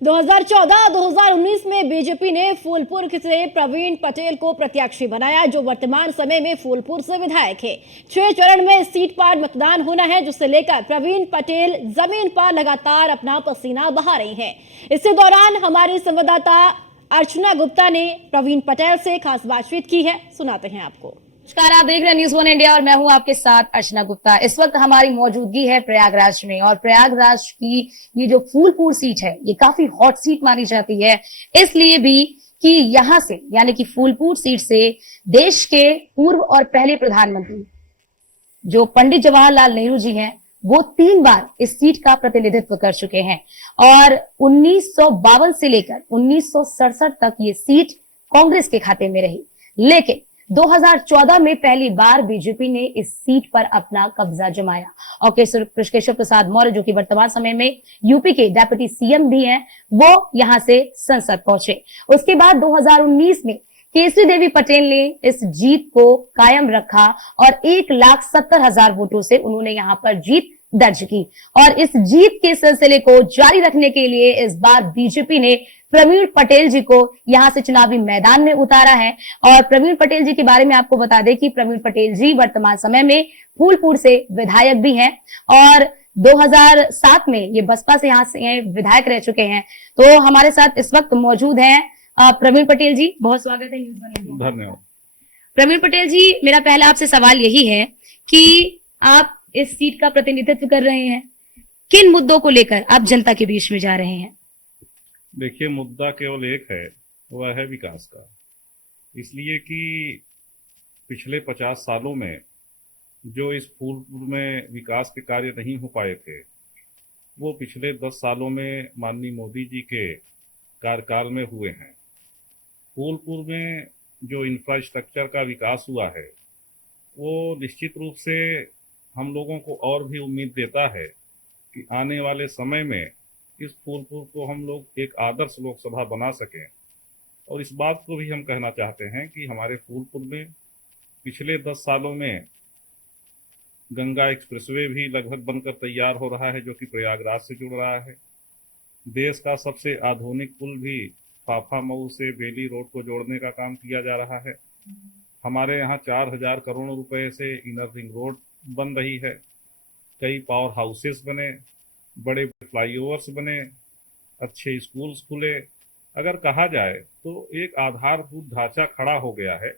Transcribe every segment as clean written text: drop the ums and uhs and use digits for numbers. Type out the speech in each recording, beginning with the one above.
2014-2019 में बीजेपी ने फूलपुर से प्रवीण पटेल को प्रत्याशी बनाया, जो वर्तमान समय में फूलपुर से विधायक है। 6 चरण में इस सीट पर मतदान होना है, जिसे लेकर प्रवीण पटेल जमीन पर लगातार अपना पसीना बहा रही हैं। इसी दौरान हमारी संवाददाता अर्चना गुप्ता ने प्रवीण पटेल से खास बातचीत की है, सुनाते हैं आपको। नमस्कार, आप देख रहे हैं न्यूज़ 1 इंडिया और मैं हूं आपके साथ अर्चना गुप्ता। इस वक्त हमारी मौजूदगी है प्रयागराज में और प्रयागराज की ये जो फूलपुर सीट है ये काफी हॉट सीट मानी जाती है, इसलिए भी कि यहां से यानी कि फूलपुर सीट से देश के पूर्व और पहले प्रधानमंत्री जो पंडित जवाहरलाल नेहरू जी हैं वो 3 बार इस सीट का प्रतिनिधित्व कर चुके हैं और 1952 से लेकर 1967 तक ये सीट कांग्रेस के खाते में रही, लेकिन 2014 में पहली बार बीजेपी ने इस सीट पर अपना कब्जा जमाया और केशव प्रसाद मौर्य जो कि वर्तमान समय में यूपी के डेप्यूटी सीएम भी हैं, वो यहां से संसद पहुंचे। उसके बाद 2019 में केसरी देवी पटेल ने इस जीत को कायम रखा और 1,70,000 वोटों से उन्होंने यहां पर जीत दर्ज की और इस जीत के सिलसिले को जारी रखने के लिए इस बार बीजेपी ने प्रवीण पटेल जी को यहां से चुनावी मैदान में उतारा है। और प्रवीण पटेल जी के बारे में आपको बता दें कि प्रवीण पटेल जी वर्तमान समय में फूलपुर से विधायक भी हैं और 2007 में ये बसपा से यहाँ से विधायक रह चुके हैं। तो हमारे साथ इस वक्त मौजूद हैं प्रवीण पटेल जी, बहुत स्वागत है न्यूज़ 1 इंडिया। धन्यवाद। प्रवीण पटेल जी, मेरा पहला आपसे सवाल यही है कि आप इस सीट का प्रतिनिधित्व कर रहे हैं, किन मुद्दों को लेकर आप जनता के बीच में जा रहे हैं? देखिए, मुद्दा केवल एक है, वह है विकास का। इसलिए कि पिछले 50 सालों में जो इस फूलपुर में विकास के कार्य नहीं हो पाए थे, वो पिछले 10 सालों में माननीय मोदी जी के कार्यकाल में हुए हैं। फूलपुर में जो इंफ्रास्ट्रक्चर का विकास हुआ है वो निश्चित रूप से हम लोगों को और भी उम्मीद देता है कि आने वाले समय में इस फूलपुर को हम लोग एक आदर्श लोकसभा बना सकें। और इस बात को भी हम कहना चाहते हैं कि हमारे फूलपुर में पिछले 10 सालों में गंगा एक्सप्रेसवे भी लगभग बनकर तैयार हो रहा है, जो कि प्रयागराज से जुड़ रहा है। देश का सबसे आधुनिक पुल भी फाफा मऊ से बेली रोड को जोड़ने का काम किया जा रहा है। हमारे यहाँ 4,000 करोड़ रुपए से इनर रिंग रोड बन रही है। कई पावर हाउसेस बने, बड़े फ्लाईओवर्स बने, अच्छे स्कूल्स खुले। अगर कहा जाए तो एक आधारभूत ढांचा खड़ा हो गया है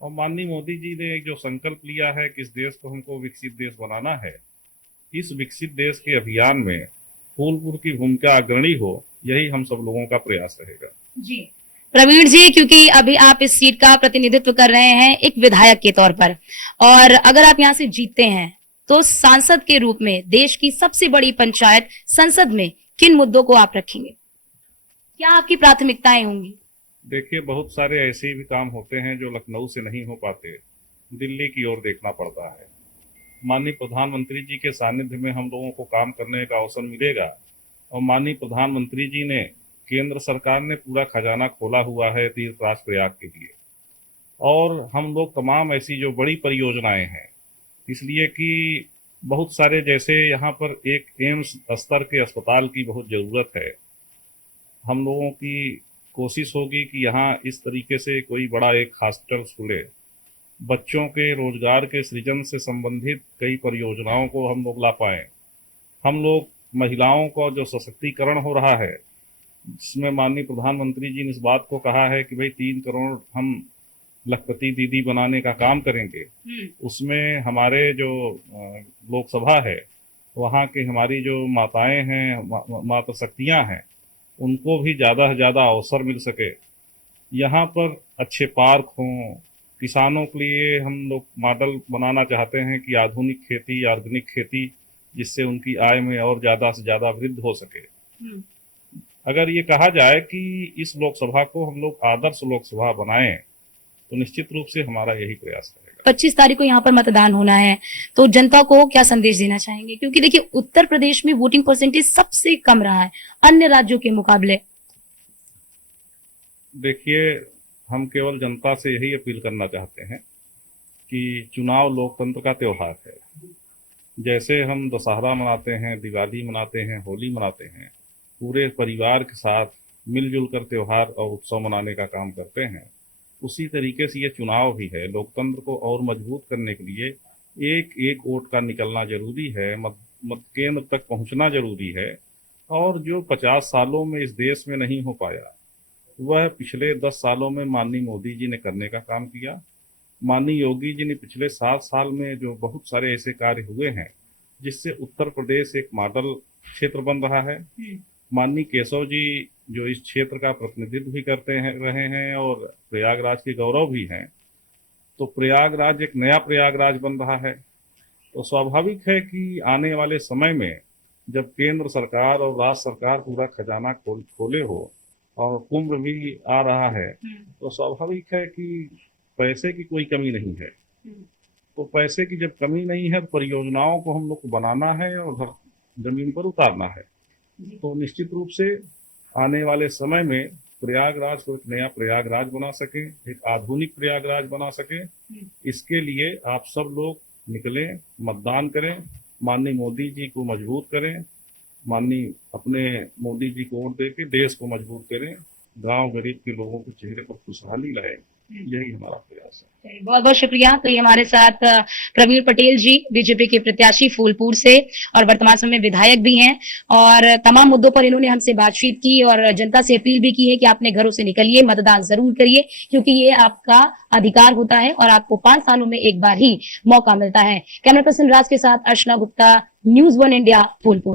और माननीय मोदी जी ने एक जो संकल्प लिया है कि इस देश को हमको विकसित देश बनाना है, इस विकसित देश के अभियान में फूलपुर की भूमिका अग्रणी हो, यही हम सब लोगों का प्रयास रहेगा। जी प्रवीण जी, क्योंकि अभी आप इस सीट का प्रतिनिधित्व कर रहे हैं एक विधायक के तौर पर, और अगर आप यहाँ से जीतते हैं तो सांसद के रूप में देश की सबसे बड़ी पंचायत संसद में किन मुद्दों को आप रखेंगे? क्या आपकी प्राथमिकताएं होंगी? देखिए, बहुत सारे ऐसे भी काम होते हैं जो लखनऊ से नहीं हो पाते, दिल्ली की ओर देखना पड़ता है। माननीय प्रधानमंत्री जी के सानिध्य में हम लोगों को काम करने का अवसर मिलेगा और माननीय प्रधानमंत्री जी ने, केंद्र सरकार ने पूरा खजाना खोला हुआ है तीर्थराज प्रयाग के लिए। और हम लोग तमाम ऐसी जो बड़ी परियोजनाएं हैं, इसलिए कि बहुत सारे, जैसे यहाँ पर एक एम्स स्तर के अस्पताल की बहुत ज़रूरत है। हम लोगों की कोशिश होगी कि यहाँ इस तरीके से कोई बड़ा एक हॉस्पिटल खुले। बच्चों के रोजगार के सृजन से संबंधित कई परियोजनाओं को हम लोग ला पाएँ। हम लोग महिलाओं का जो सशक्तिकरण हो रहा है, जिसमें माननीय प्रधानमंत्री जी ने इस बात को कहा है कि भाई 3 करोड़ हम लखपति दीदी बनाने का काम करेंगे, उसमें हमारे जो लोकसभा है वहाँ की हमारी जो माताएं हैं, माता शक्तियाँ हैं, उनको भी ज़्यादा से ज़्यादा अवसर मिल सके। यहाँ पर अच्छे पार्क हों, किसानों के लिए हम लोग मॉडल बनाना चाहते हैं कि आधुनिक खेती, ऑर्गेनिक खेती, जिससे उनकी आय में और ज़्यादा से ज़्यादा वृद्धि हो सके। अगर ये कहा जाए कि इस लोकसभा को हम लोग आदर्श लोकसभा बनाएं तो निश्चित रूप से हमारा यही प्रयास रहेगा। 25 तारीख को यहाँ पर मतदान होना है, तो जनता को क्या संदेश देना चाहेंगे? क्योंकि देखिए उत्तर प्रदेश में वोटिंग परसेंटेज सबसे कम रहा है अन्य राज्यों के मुकाबले। देखिए, हम केवल जनता से यही अपील करना चाहते हैं कि चुनाव लोकतंत्र का त्योहार है। जैसे हम दशहरा मनाते हैं, दिवाली मनाते हैं, होली मनाते हैं, पूरे परिवार के साथ मिलजुल कर त्योहार और उत्सव मनाने का काम करते हैं, उसी तरीके से ये चुनाव भी है। लोकतंत्र को और मजबूत करने के लिए एक एक वोट का निकलना जरूरी है, मत केंद्र तक पहुंचना जरूरी है। और जो 50 सालों में इस देश में नहीं हो पाया, वह पिछले 10 सालों में माननीय मोदी जी ने करने का काम किया। माननीय योगी जी ने पिछले 7 साल में जो बहुत सारे ऐसे कार्य हुए हैं, जिससे उत्तर प्रदेश एक मॉडल क्षेत्र बन रहा है। माननीय केशव जी जो इस क्षेत्र का प्रतिनिधित्व भी करते हैं रहे हैं और प्रयागराज के गौरव भी हैं, तो प्रयागराज एक नया प्रयागराज बन रहा है। तो स्वाभाविक है कि आने वाले समय में जब केंद्र सरकार और राज्य सरकार पूरा खजाना खोले हो और कुंभ भी आ रहा है, तो स्वाभाविक है कि पैसे की कोई कमी नहीं है। तो पैसे की जब कमी नहीं है, परियोजनाओं को हम लोग को बनाना है और जमीन पर उतारना है। तो निश्चित रूप से आने वाले समय में प्रयागराज को एक नया प्रयागराज बना सके, एक आधुनिक प्रयागराज बना सके, इसके लिए आप सब लोग निकलें, मतदान करें, माननीय मोदी जी को मजबूत करें, माननीय अपने मोदी जी को वोट देके देश को मजबूत करें, गांव गरीब के लोगों के चेहरे पर खुशहाली लाएं। यही हमारा प्रयास है। बहुत बहुत शुक्रिया। तो ये हमारे साथ प्रवीण पटेल जी, बीजेपी के प्रत्याशी फूलपुर से और वर्तमान समय में विधायक भी हैं, और तमाम मुद्दों पर इन्होंने हमसे बातचीत की और जनता से अपील भी की है कि अपने घरों से निकलिए, मतदान जरूर करिए, क्योंकि ये आपका अधिकार होता है और आपको 5 सालों में एक बार ही मौका मिलता है। कैमरा पर्सन राज के साथ अर्चना गुप्ता, न्यूज़ 1 इंडिया, फूलपुर।